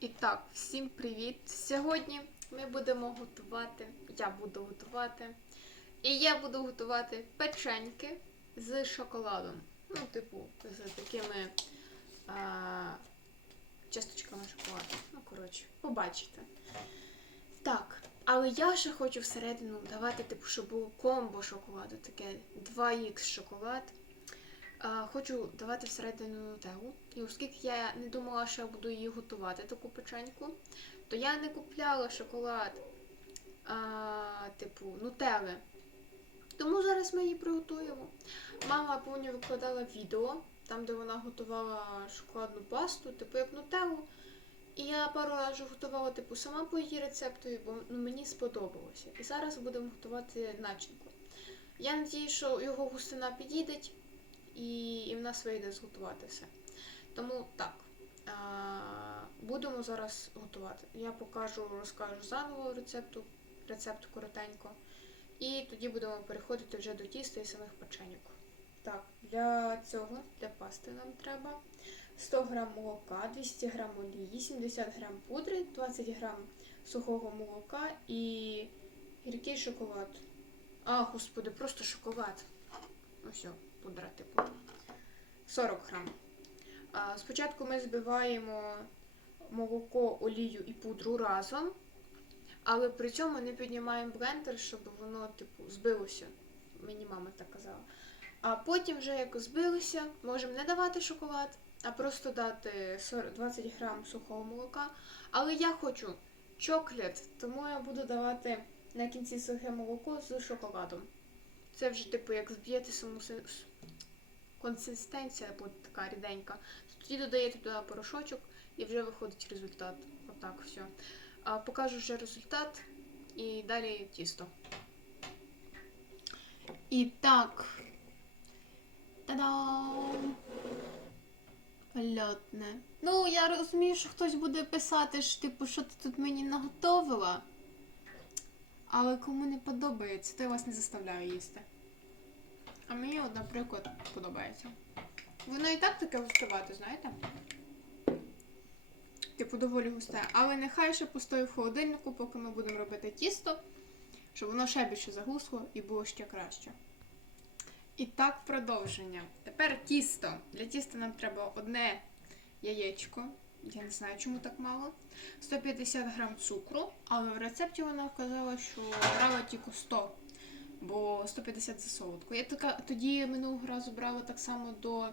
І так, всім привіт! Сьогодні ми будемо готувати, я буду готувати, і я буду готувати печеньки з шоколадом. Ну, типу, з такими а, часточками шоколаду. Ну, коротше, побачите. Так, але я ще хочу всередину давати, типу, щоб було комбо шоколаду, таке 2х шоколад. Хочу давати всередину нутеллу. І оскільки я не думала, що я буду її готувати, таку печеньку, то я не купляла шоколад, а, типу, нутелли. Тому зараз ми її приготуємо. Мама повні викладала відео, там, де вона готувала шоколадну пасту, типу як нутеллу. І я пару разів готувала типу, сама по її рецепту, бо ну, мені сподобалося. І зараз будемо готувати начинку. Я надію, що його густина підійде і, і в нас вийде зготувати все. Тому так. Будемо зараз готувати. Я покажу, розкажу заново рецепту, рецепт коротенько. І тоді будемо переходити вже до тіста і самих печеньок. Так, для цього, для пасти нам треба 100 г молока, 200 г олії, 70 г пудри, 20 г сухого молока і гіркий шоколад. А, господи, просто шоколад. Ну пудра типу. 40 грам. Спочатку ми збиваємо молоко, олію і пудру разом, але при цьому не піднімаємо блендер, щоб воно, типу, збилося. Мені мама так казала. А потім, вже як збилося, можемо не давати шоколад, а просто дати 40 20 грам сухого молока. Але я хочу чоклет, тому я буду давати на кінці сухе молоко з шоколадом. Це вже, типу, як зб'єте саму консистенція буде така ріденька. Тоді додаєте туди порошочок і вже виходить результат. Отак все. А, покажу вже результат і далі тісто. І так. Та-дам! Льотне. Ну, я розумію, що хтось буде писати, що, типу, що ти тут мені наготовила. Але кому не подобається, то я вас не заставляю їсти. А мені, от, наприклад, подобається. Воно і так таке густувате, знаєте? Типу доволі густе. Але нехай ще постоїть в холодильнику, поки ми будемо робити тісто, щоб воно ще більше загусло і було ще краще. І так, продовження. Тепер тісто. Для тіста нам треба одне яєчко. Я не знаю, чому так мало. 150 грам цукру, але в рецепті вона вказала, що брала тільки 100, бо 150 за солодко. Я така тоді минулого разу брала так само до е,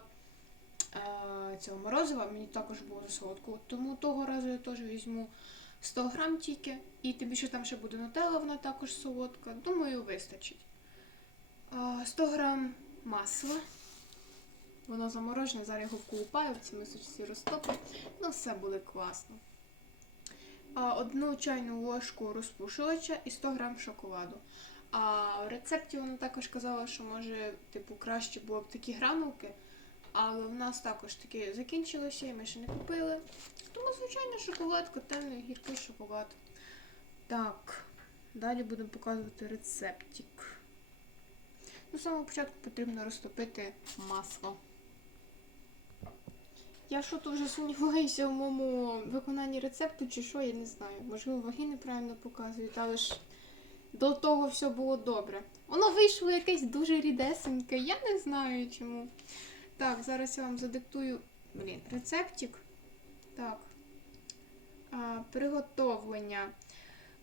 цього морозива, мені також було за солодко. Тому того разу я теж візьму 100 грам тільки, і тим більше там ще буде нутелла, вона також солодка. Думаю, вистачить. Е, 100 грам масла. Воно заморожене, зараз його вколупаю, в цій мисочці розтоплю. Ну, все буде класно. А, Одну чайну ложку розпушувача і 100 грам шоколаду. А в рецепті вона також казала, що може, типу, краще було б такі гранулки, але в нас також такі закінчилося, і ми ще не купили. Тому, звичайно, шоколадка, темний гіркий шоколад. Так, далі будемо показувати рецептик. Ну, з самого початку потрібно розтопити масло. Я що то вже сумніваюся в моєму виконанні рецепту, чи що, я не знаю. Можливо, ваги неправильно показують, але ж до того все було добре. Воно вийшло якесь дуже рідесеньке, я не знаю чому. Так, зараз я вам задиктую блін, рецептик. Так. А, приготовлення.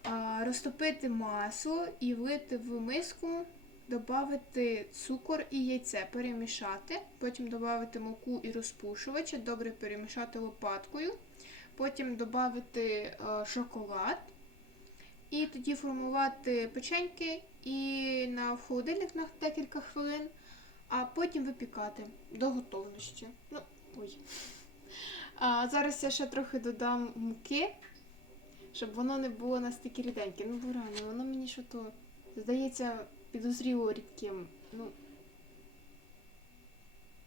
А, розтопити масло і влити в миску Добавити цукор і яйце, перемішати, потім додати муку і розпушувача, добре перемішати лопаткою, потім додати е, шоколад, і тоді формувати печеньки і на холодильник на декілька хвилин, а потім випікати до готовності. Ну, ой. А, зараз я ще трохи додам муки, щоб воно не було настільки ріденьке. Ну, бо реально, воно мені що то здається підозріло рідким. Ну,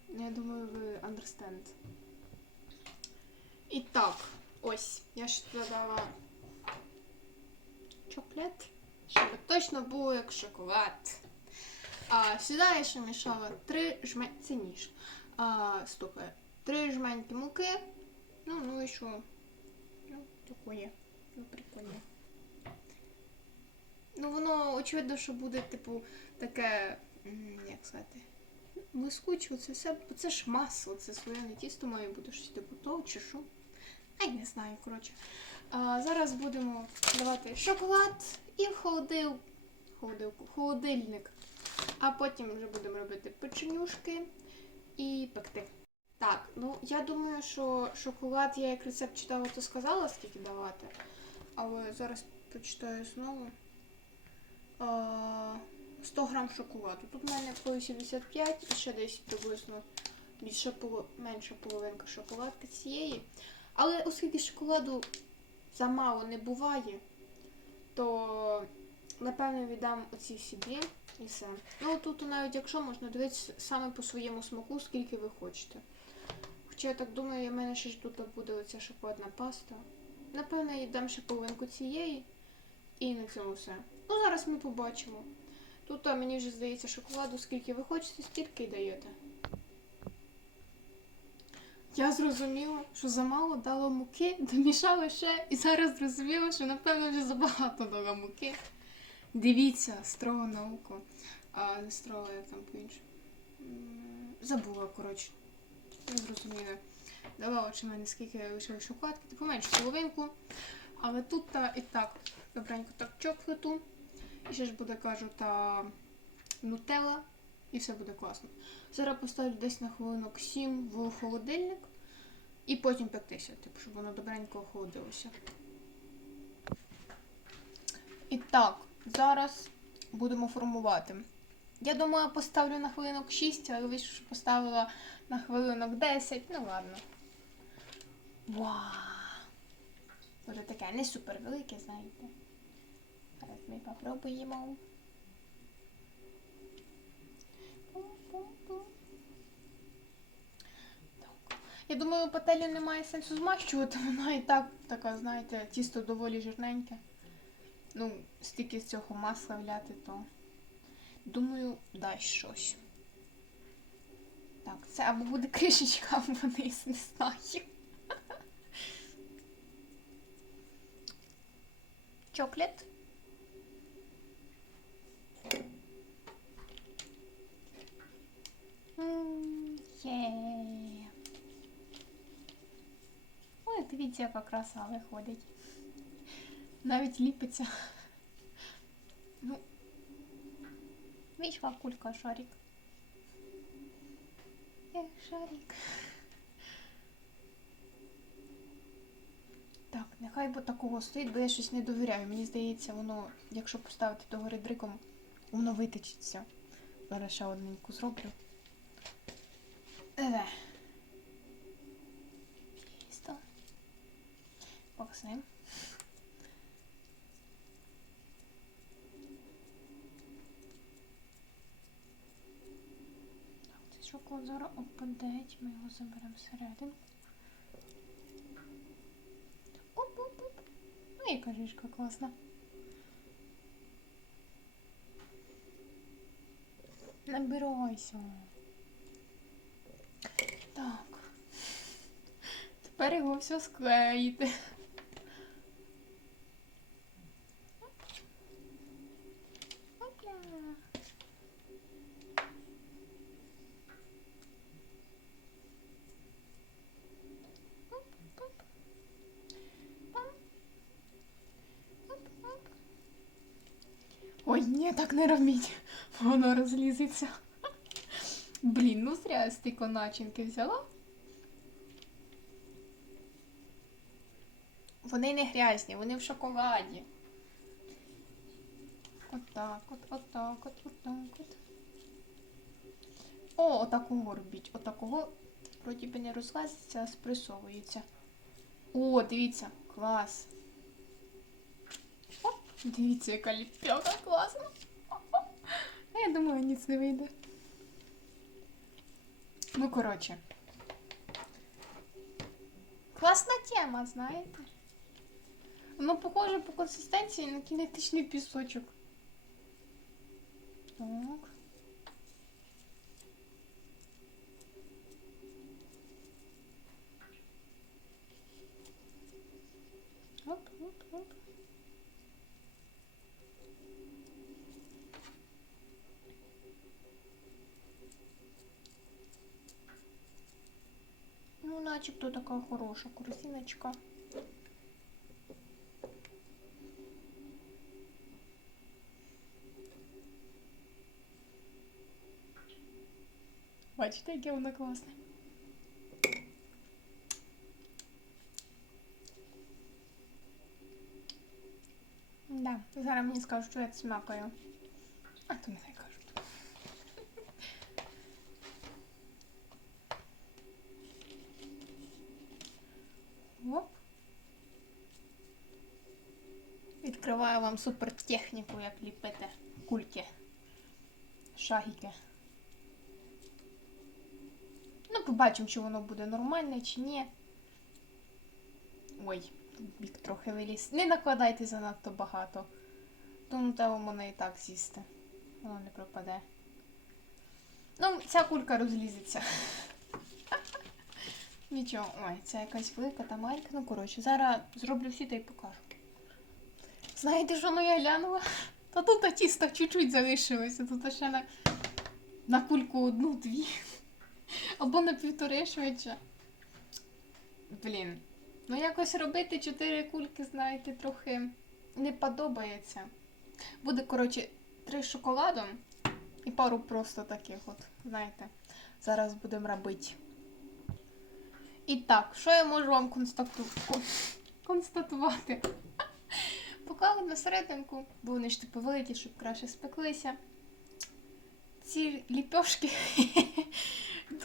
я думаю, ви understand. І так, ось, я ж туди дала чоклет, щоб точно було як шоколад. А сюди я ще мішала три жменьки, це ніж. А, слухай, три жменьки муки, ну, ну і що? Ну, Такое. Ну, прикольно. Ну, воно очевидно, що буде, типу, таке, як сказати, блискуче, це все, бо це ж масло, це слоєне тісто має бути щось типу того чи що. Ай, не знаю, коротше. А, зараз будемо давати шоколад і холодил... холодилку, холодильник. А потім вже будемо робити печенюшки і пекти. Так, ну я думаю, що шоколад я як рецепт читала, то сказала, скільки давати. Але зараз почитаю знову. А, 100 грам шоколаду. Тут в мене по 85 і ще десь приблизно більше менша половинка шоколадки цієї. Але оскільки шоколаду замало не буває, то напевно віддам оці всі і все. Ну тут навіть якщо можна дивитися саме по своєму смаку, скільки ви хочете. Хоча я так думаю, в мене ще ж тут буде оця шоколадна паста. Напевно, я дам ще половинку цієї. І на цьому все. Ну, зараз ми побачимо. Тут мені вже здається шоколаду, скільки ви хочете, стільки й даєте. Я зрозуміла, що замало дала муки, домішала ще, і зараз зрозуміла, що напевно вже забагато дала муки. Дивіться, строго науку. А не строго, як там по-іншому. Забула, коротше. Не зрозуміла. Дала очі мене скільки лишили шоколадки, типу менше половинку. Але тут та і так добренько так чокнуту. І ще ж буде, кажу, та нутелла, і все буде класно. Зараз поставлю десь на хвилинок 7 в холодильник і потім пектися, типу, щоб воно добренько охолодилося. І так, зараз будемо формувати. Я думаю, поставлю на хвилинок 6, але вийшло, що поставила на хвилинок 10. Ну ладно. Вау! Вже таке не супер велике, знаєте. Зараз ми попробуємо. Пу-пу-пу. Так. Я думаю, пательню немає сенсу змащувати, вона і так така, знаєте, тісто доволі жирненьке. Ну, стільки з цього масла вляти, то думаю, дай щось. Так, це або буде кришечка, або низ, не знаю. Чоклет. М, Є. Ой, дивіться, яка краса виходить. Навіть ліпиться. Ну, вийшла кулька шарик. Ех, шарик. Так, нехай бо такого стоїть, бо я щось не довіряю. Мені здається, воно, якщо поставити догори дриком, воно витечеться. Зараз ще одненьку зроблю. Еве. Поксим. Так, цей шоколад зараз опадеть, ми його заберемо всередину. Оп-оп-оп. Ну, яка жишка класна. Набирайся. Так. Тепер його все склеїти. Ой, ні, так не робіть. Воно розлізеться. Блін, ну зря я стільки начинки взяла. Вони не грязні, вони в шоколаді. Отак, от, отак, от, отак, от. О, отакого робіть. Отакого, вроді би не розлазиться, а спресовується. О, дивіться, клас. Оп, дивіться, яка ліпьока класна. А я думаю, ніц не вийде. Ну, коротше. Класна тема, знаєте. Воно похоже по консистенції на кінетичний пісочок. Так. Оп, оп, оп. Ну, начебто така хороша корзиночка. Бачите, яке воно класне. Да, зараз мені скажуть, що я це смакаю. А то нехай кажуть. Оп. Відкриваю вам супертехніку, як ліпити кульки. Шагіки. Ну, побачимо, чи воно буде нормальне, чи ні. Ой, бік трохи виліз. Не накладайте занадто багато. Тому те воно і так з'їсти. Воно не пропаде. Ну, ця кулька розлізеться. Нічого, ой, це якась велика та маленька. Ну, коротше, зараз зроблю всі та й покажу. Знаєте, що ну я глянула? Та тут тіста чуть-чуть залишилося. Тут ще на, на кульку одну-дві. Або на півтори швидше. Блін. Ну якось робити чотири кульки, знаєте, трохи не подобається. Буде, коротше, три з шоколадом і пару просто таких от, знаєте. Зараз будемо робити. І так, що я можу вам констату... констатувати? Поклали на серединку, бо вони ж типу великі, щоб краще спеклися. Ці ліпьошки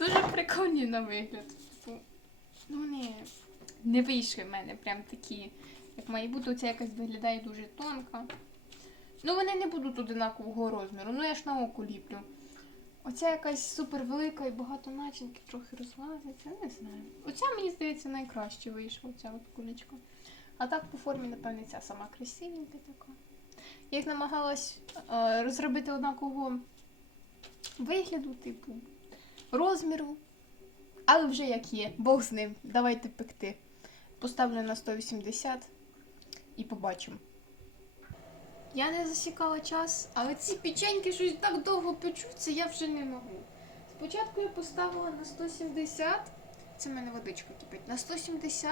дуже прикольні на вигляд. Типу, ну вони не вийшли в мене прям такі, як має бути. Оця якась виглядає дуже тонка. Ну, вони не будуть одинакового розміру, ну я ж на око ліплю. Оця якась супер велика і багато начинки трохи розлазиться, не знаю. Оця, мені здається, найкраще вийшла, оця от кулечка. А так по формі, напевно, ця сама красивенька така. Я їх намагалась е, розробити однакового вигляду, типу, розміру. Але вже як є, Бог з ним. Давайте пекти. Поставлю на 180 і побачимо. Я не засікала час, але ці печеньки щось так довго печуться, я вже не можу. Спочатку я поставила на 170, це в мене водичка кипить, на 170.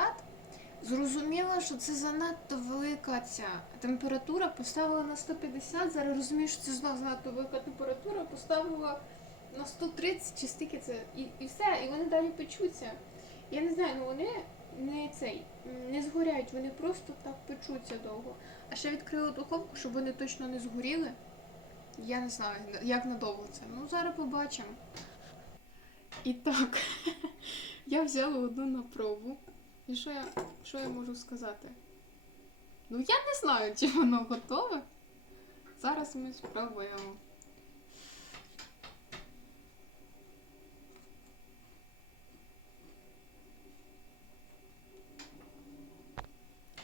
Зрозуміла, що це занадто велика ця температура. Поставила на 150, зараз розумію, що це знову занадто велика температура. Поставила на 130 чи стільки це. І, і все, і вони далі печуться. Я не знаю, ну вони не цей, не згоряють, вони просто так печуться довго. А ще відкрила духовку, щоб вони точно не згоріли. Я не знаю, як надовго це. Ну, зараз побачимо. І так, я взяла одну на пробу. І що я, що я можу сказати? Ну, я не знаю, чи воно готове. Зараз ми спробуємо.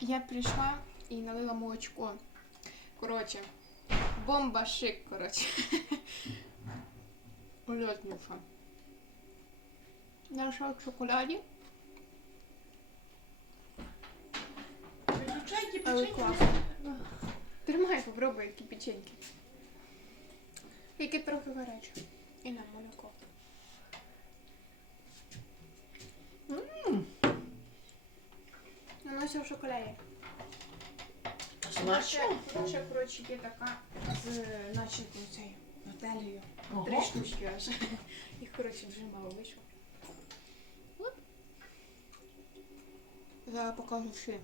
Я прийшла і налила молочко. Коротше, бомба шик, коротше. Ульотнюша. Наша в шоколаді. Виключайте печеньки. Тримай, попробуй, які печеньки. Яке трохи гаряче. І на молоко. Ммм. Воно все в шоколаді. Смачно? Наша, коротше, є така з начинкою цією нутеллею. Три штучки аж. Їх, коротше, дуже мало вийшло. Зараз покажу ще.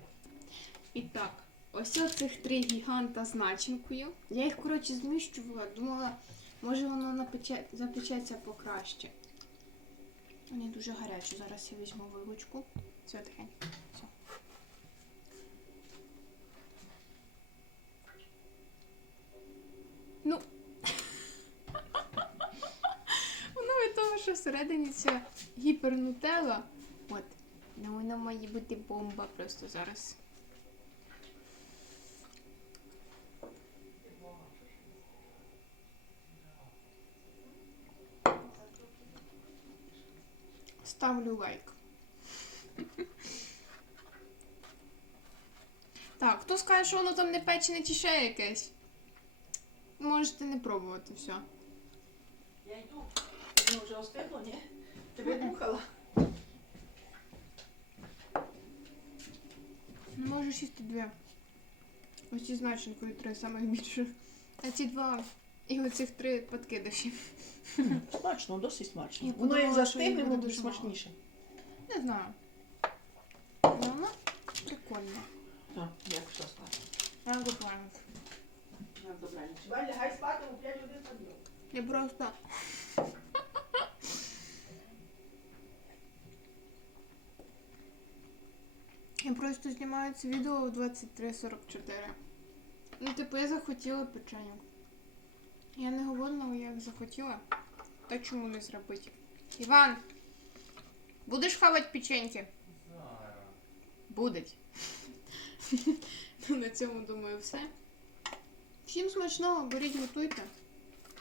І так, ось оцих три гіганта з начинкою. Я їх, коротше, зміщувала, думала, може воно напече... запечеться покраще. Вони дуже гарячі. Зараз я візьму вилочку. Все тихенько. Все. Ну. Воно від того, що всередині ця гіпернутела. От. Ну воно має бути бомба просто зараз. Ставлю лайк. Так, хто скаже, що воно там не печене чи ще якесь? Можете не пробувати все. Я йду. Воно вже остигло, ні? Ти вибухала? Ну, можеш їсти дві. Ось ці з начинкою три саме більше. А ці два і оцих три подкидаші. Смачно, досить смачно. Я Воно як подумала, що їх застигне, буде буде дуже мало. смачніше. Не знаю. Ну, Воно прикольне. Так, як все стане. Я купаю. Валя, лягай спати, у 5 годин подйом. Я просто. Просто знімаю це відео в 23.44. Ну, типу, я захотіла печеню. Я не голодна, як захотіла. Та чому не зробити? Іван! Будеш хавати печеньки? Будуть. Ну, на цьому думаю все. Всім смачного, беріть, готуйте.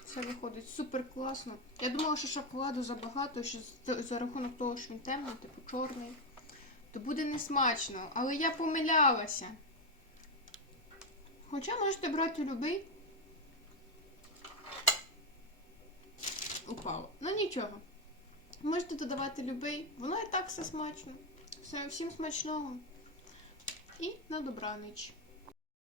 Все виходить супер класно. Я думала, що шоколаду забагато, що за рахунок того, що він темний, типу чорний, то буде несмачно. Але я помилялася. Хоча можете брати любий. Упало. Ну нічого. Можете додавати любий. Воно і так все смачно. Всім смачного. І на добраніч.